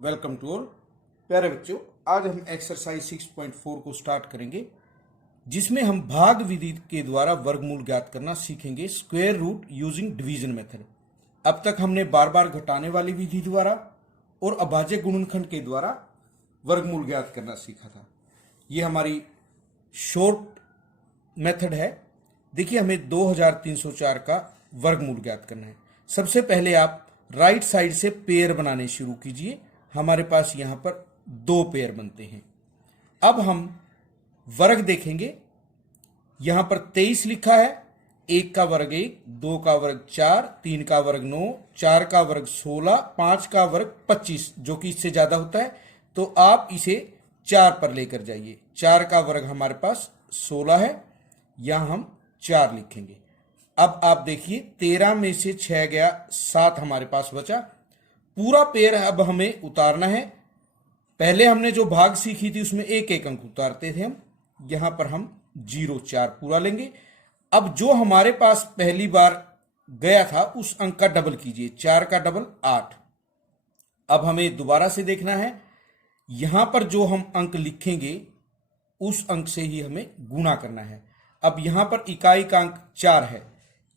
Welcome to all. प्यारे बच्चों, आज हम एक्सरसाइज 6.4 को स्टार्ट करेंगे, जिसमें हम भाग विधि के द्वारा वर्गमूल ज्ञात करना सीखेंगे, square root using division method. अब तक हमने बार बार घटाने वाली विधि द्वारा और अभाज्य गुणनखंड के द्वारा वर्गमूल ज्ञात करना सीखा था। ये हमारी शॉर्ट मेथड है। देखिए, हमें 2304 का वर्गमूल ज्ञात करना है। सबसे पहले आप राइट साइड से पेयर बनाने शुरू कीजिए। हमारे पास यहां पर 2 पेयर बनते हैं। अब हम वर्ग देखेंगे। यहां पर 23 लिखा है। 1 का वर्ग 1, 2 का वर्ग 4, 3 का वर्ग 9, 4 का वर्ग 16, 5 का वर्ग 25, जो कि इससे ज्यादा होता है, तो आप इसे 4 पर लेकर जाइए। 4 का वर्ग हमारे पास 16 है, यहां हम 4 लिखेंगे। अब आप देखिए, 13 में से 6 गया, 7 हमारे पास बचा। पूरा पेयर अब हमें उतारना है। पहले हमने जो भाग सीखी थी उसमें एक एक अंक उतारते थे हम। यहां पर हम 0 4 पूरा लेंगे। अब जो हमारे पास पहली बार गया था उस अंक का डबल कीजिए। 4 का डबल 8। अब हमें दोबारा से देखना है। यहां पर जो हम अंक लिखेंगे उस अंक से ही हमें गुणा करना है। अब यहां पर इकाई का अंक 4 है,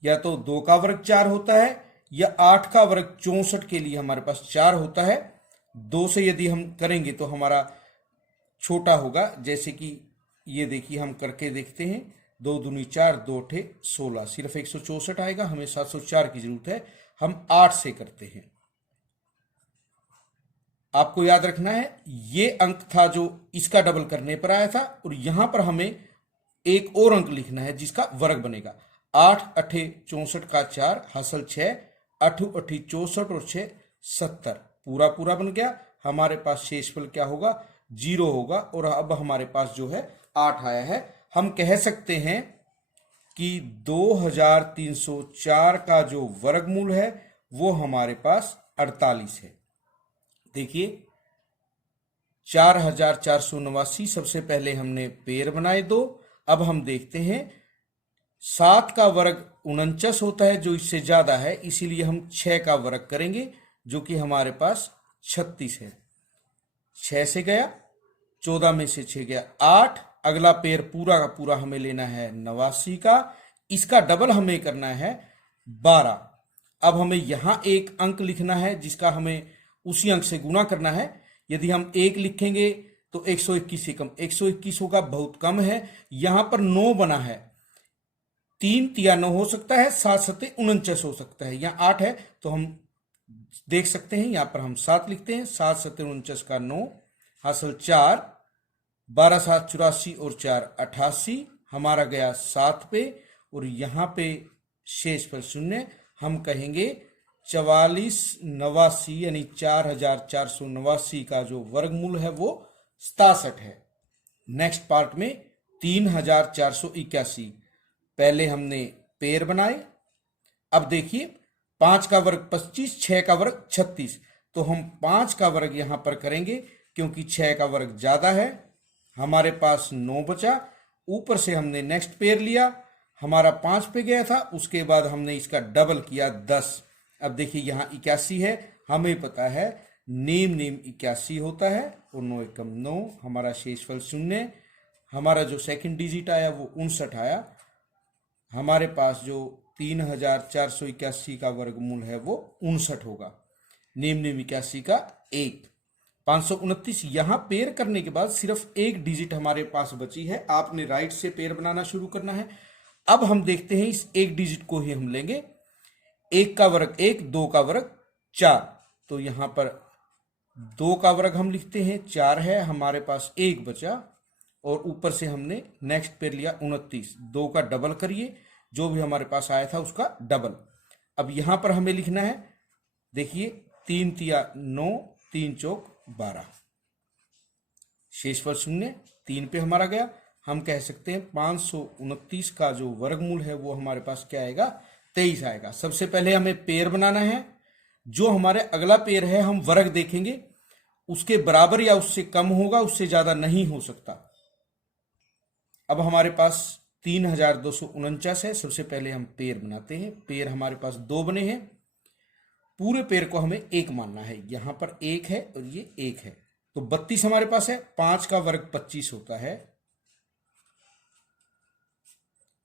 या तो 2 का वर्ग 4 होता है या 8 का वर्ग 64 के लिए हमारे पास 4 होता है। 2 से यदि हम करेंगे तो हमारा छोटा होगा, जैसे कि ये देखिए, हम करके देखते हैं। 2 दूनी 4, 2 ठे 16, सिर्फ 164 आएगा। हमें 704 की जरूरत है। हम 8 से करते हैं। आपको याद रखना है, ये अंक था जो इसका डबल करने पर आया था, और यहां पर हमें एक और अंक लिखना है जिसका वर्ग बनेगा। 8 8 64 का 4 हासिल 6, 8 8 64 और 6 70। पूरा पूरा बन गया। हमारे पास शेषफल क्या होगा? 0 होगा। और अब हमारे पास जो है 8 आया है। हम कह सकते हैं कि 2304 का जो वर्गमूल है वो हमारे पास 48 है। देखिए, 4489 सबसे पहले हमने पेयर बनाए 2। अब हम देखते हैं, 7 का वर्ग 49 होता है, जो इससे ज्यादा है, इसीलिए हम 6 का वर्ग करेंगे, जो कि हमारे पास 36 है। 6 से गया, 14 में से 6 गया 8। अगला पेयर पूरा का पूरा हमें लेना है 89 का। इसका डबल हमें करना है 12। अब हमें यहां एक अंक लिखना है जिसका हमें उसी अंक से गुणा करना है। यदि हम 1 लिखेंगे तो 121 से कम, 121 होगा, बहुत कम है। यहां पर 9 बना है, 3 तिया 9 हो सकता है, 7 7 49 हो सकता है। यहाँ 8 है तो हम देख सकते हैं, यहां पर हम 7 लिखते हैं। 7 7 49 का 9 हासिल 4, 12 7 84 और 4 88। हमारा गया 7 पे, और यहां पे शेष पर 0। हम कहेंगे 4489 यानी 4489 का जो वर्गमूल है वो 67 है। नेक्स्ट पार्ट में 3481। पहले हमने पेयर बनाए। अब देखिए, 5 का वर्ग 25, 6 का वर्ग 36, तो हम 5 का वर्ग यहां पर करेंगे क्योंकि 6 का वर्ग ज्यादा है। हमारे पास 9 बचा। ऊपर से हमने नेक्स्ट पेयर लिया, हमारा 5 पे गया था, उसके बाद हमने इसका डबल किया 10। अब देखिए, यहां 81 है, हमें पता है नेम 81 होता है, और 9 एकम 9। हमारा शेषफल 0। हमारा जो सेकंड डिजिट आया वो 59 आया। हमारे पास जो 3481 का वर्गमूल है वो 59 होगा। नेम 81 का 1, 529। यहां पेयर करने के बाद सिर्फ एक डिजिट हमारे पास बची है। आपने राइट से पेयर बनाना शुरू करना है। अब हम देखते हैं, इस एक डिजिट को ही हम लेंगे। 1 का वर्ग 1, 2 का वर्ग 4, तो यहां पर 2 का वर्ग हम लिखते हैं, 4 है, हमारे पास 1 बचा, और ऊपर से हमने नेक्स्ट पेयर लिया 29। 2 का डबल करिए, जो भी हमारे पास आया था उसका डबल। अब यहां पर हमें लिखना है, देखिए, 3 तिया 9, 3 चौक 12, शेषफल 0, 3 पे हमारा गया। हम कह सकते हैं 529 का जो वर्गमूल है वो हमारे पास क्या आएगा? 23 आएगा। सबसे पहले हमें पेयर बनाना है। जो हमारे अगला पेयर है हम वर्ग देखेंगे, उसके बराबर या उससे कम होगा, उससे ज्यादा नहीं हो सकता। अब हमारे पास 3249 है। सबसे पहले हम पेयर बनाते हैं। पेयर हमारे पास 2 बने हैं। पूरे पेड़ को हमें एक मानना है। यहां पर एक है और ये एक है, तो 32 हमारे पास है। 5 का वर्ग 25 होता है,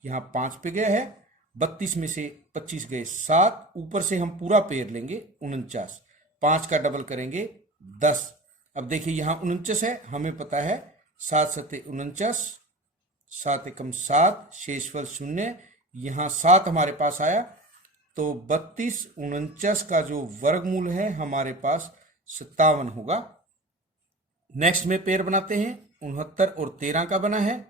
यहां 5 पे गया है, 32 में से 25 गए 7, ऊपर से हम पूरा पेड़ लेंगे 49, 5 का डबल करेंगे 10। अब देखिए यहां 49 है, हमें पता है 7 सते 49, 7 एकम 7, शेषफल 0। यहां 7 हमारे पास आया, तो 32 49 का जो वर्गमूल है हमारे पास 57 होगा। नेक्स्ट में पेड़ बनाते हैं। 69 और 13 का बना है,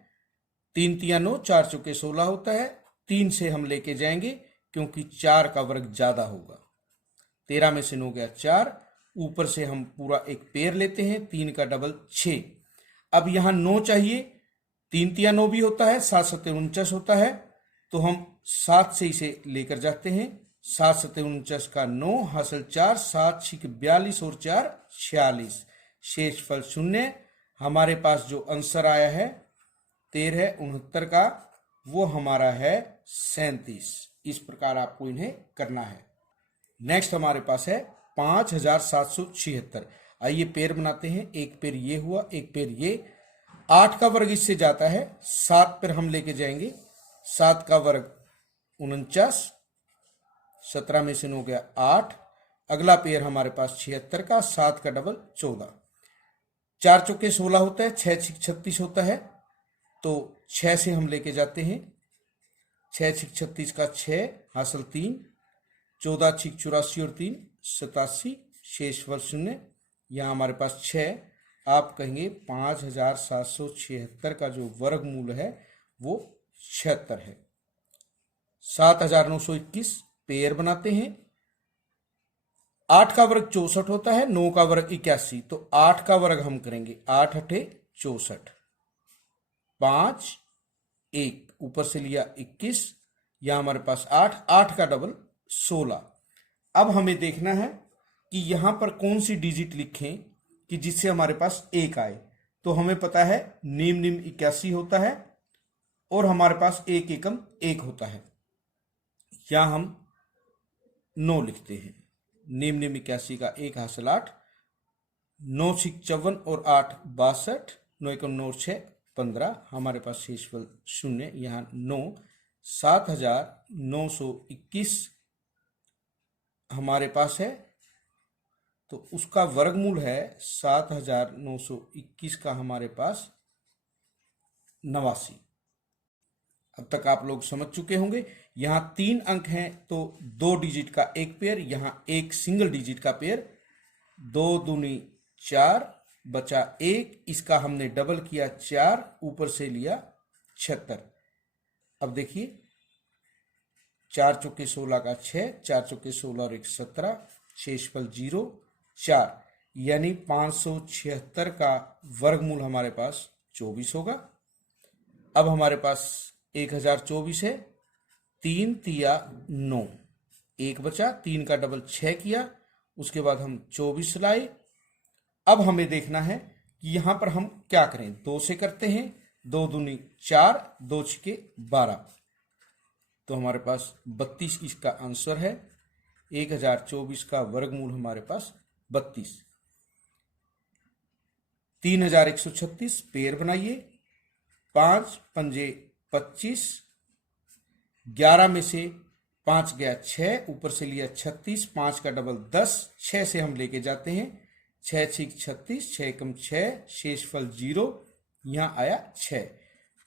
3 तिया 9, 4 चौके 16 होता है। 3 से हम लेके जाएंगे क्योंकि 4 का वर्ग ज्यादा होगा। 13 में से 9 गया 4, ऊपर से हम पूरा एक पेड़ लेते हैं, 3 का डबल 6। अब यहां 9 चाहिए, 3 तिया 9 भी होता है, 7 सते 49 होता है, तो हम 7 से इसे लेकर जाते हैं। 7 सते 49 का 9, हासिल 4, 7 छिक 42 और 4 46, शेषफल 0। हमारे पास जो आंसर आया है 13 69 का, वो हमारा है 37। इस प्रकार आपको इन्हें करना है। नेक्स्ट हमारे पास है 5776। आइए पेड़ बनाते हैं। एक पेड़ ये हुआ, एक पेड़ ये। 8 का वर्ग इससे जाता है, 7 पर हम लेके जाएंगे। 7 का वर्ग 49, 17 में से 9 गया 8। अगला पेड़ हमारे पास 76 का, 7 का डबल 14, 4 चौके 16 होता है, 6 छिक 36 होता है, तो 6 से हम लेके जाते हैं। 6 छिक 36 का 6, हासिल 3, 14 छिक 84 और 3 87, शेषफल 0। यहाँ हमारे पास 6, आप कहेंगे 5776 का जो वर्गमूल है वो 76 है। 7921 पेड़ बनाते हैं। 8 का वर्ग 64 होता है, 9 का वर्ग 81, तो 8 का वर्ग हम करेंगे, 8 अठे 64, 5 1, ऊपर से लिया 21, यहां हमारे पास 8, 8 का डबल 16। अब हमें देखना है कि यहां पर कौन सी डिजिट लिखें कि जिससे हमारे पास 1 आए। तो हमें पता है निम्न निम्न 81 होता है और हमारे पास 1 एकम 1 होता है, यहां हम 9 लिखते हैं। निम्न निम्न 81 का 1 हासिल 8, 9 छिक 54 और 8 62, 9 एकम 9 6 15, हमारे पास शेषफल 0। यहाँ 9, 7921 हमारे पास है, तो उसका वर्गमूल है 7921 का हमारे पास 89। अब तक आप लोग समझ चुके होंगे। यहाँ 3 अंक हैं, तो 2 डिजिट का एक पेयर, यहाँ एक सिंगल डिजिट का पेयर, 2 दूनी 4, बचा 1, इसका हमने डबल किया 4, ऊपर से लिया 76। अब देखिए 4 चौके 16 का 6, 4 चौके 16 और 1 17, शेषफल 0 4, यानी 576 का वर्गमूल हमारे पास 24 होगा। अब हमारे पास 1024 है, 3 तिया 9, 1 बचा, 3 का डबल 6 किया, उसके बाद हम 24 लाए। अब हमें देखना है कि यहां पर हम क्या करें। 2 से करते हैं, 2 दूनी 4, 2 छिके 12, तो हमारे पास 32 इसका आंसर है। 1024 का वर्गमूल हमारे पास 32। 3136 पेड़ बनाइए। 5 पंजे 25, 11 में से 5 गया 6, ऊपर से लिया 36, 5 का डबल 10, 6 से हम लेके जाते हैं। 6 छिक 36, 6 एकम 6, शेषफल 0, यहाँ आया 6,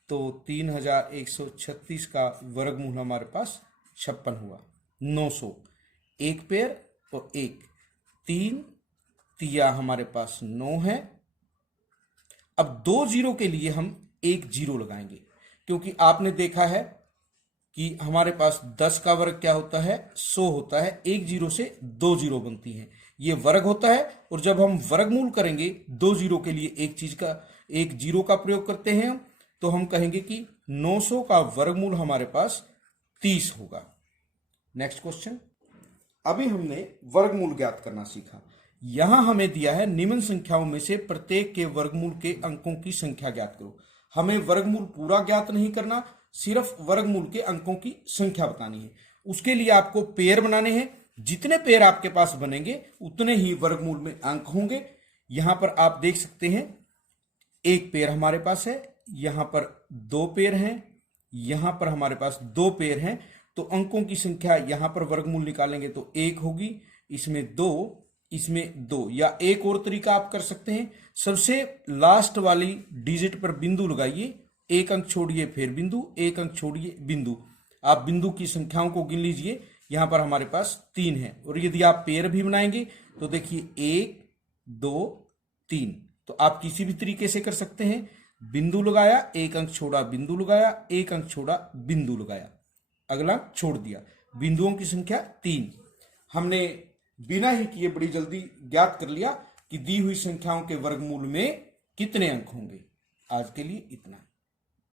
तो 3136 का वर्गमूल हमारे पास 56 हुआ। 900 एक पेड़ और 1, 3 तिया हमारे पास 9 है। अब 2 जीरो के लिए हम 1 जीरो लगाएंगे, क्योंकि आपने देखा है कि हमारे पास 10 का वर्ग क्या होता है, 100 होता है। 1 जीरो से 2 जीरो बनती है, ये वर्ग होता है। और जब हम वर्गमूल करेंगे 2 जीरो के लिए एक जीरो का प्रयोग करते हैं, तो हम कहेंगे कि 900 का वर्गमूल हमारे पास 30 होगा। Next question. अभी हमने वर्गमूल ज्ञात करना सीखा। यहां हमें दिया है निम्न संख्याओं में से प्रत्येक के वर्गमूल के अंकों की संख्या ज्ञात करो। हमें वर्गमूल पूरा ज्ञात नहीं करना, सिर्फ वर्गमूल के अंकों की संख्या बतानी है। उसके लिए आपको पेयर बनाने हैं। जितने पेयर आपके पास बनेंगे उतने ही वर्गमूल में अंक होंगे। यहां पर आप देख सकते हैं एक पेयर हमारे पास है, यहां पर दो पेयर हैं, यहां पर हमारे पास दो पेयर हैं। तो अंकों की संख्या यहां पर वर्गमूल निकालेंगे तो एक होगी, इसमें दो, इसमें दो। या एक और तरीका आप कर सकते हैं, सबसे लास्ट वाली डिजिट पर बिंदु लगाइए, एक अंक छोड़िए फिर बिंदु, एक अंक छोड़िए बिंदु। आप बिंदु की संख्याओं को गिन लीजिए। यहां पर हमारे पास 3 है। और यदि आप पेयर भी बनाएंगे तो देखिए 1 2 3। तो आप किसी भी तरीके से कर सकते हैं। बिंदु लगाया, एक अंक छोड़ा, बिंदु लगाया, एक अंक छोड़ा, बिंदु लगाया, अगला छोड़ दिया। बिंदुओं की संख्या 3। हमने बिना ही किए बड़ी जल्दी ज्ञात कर लिया कि दी हुई संख्याओं के वर्गमूल में कितने अंक होंगे। आज के लिए इतना।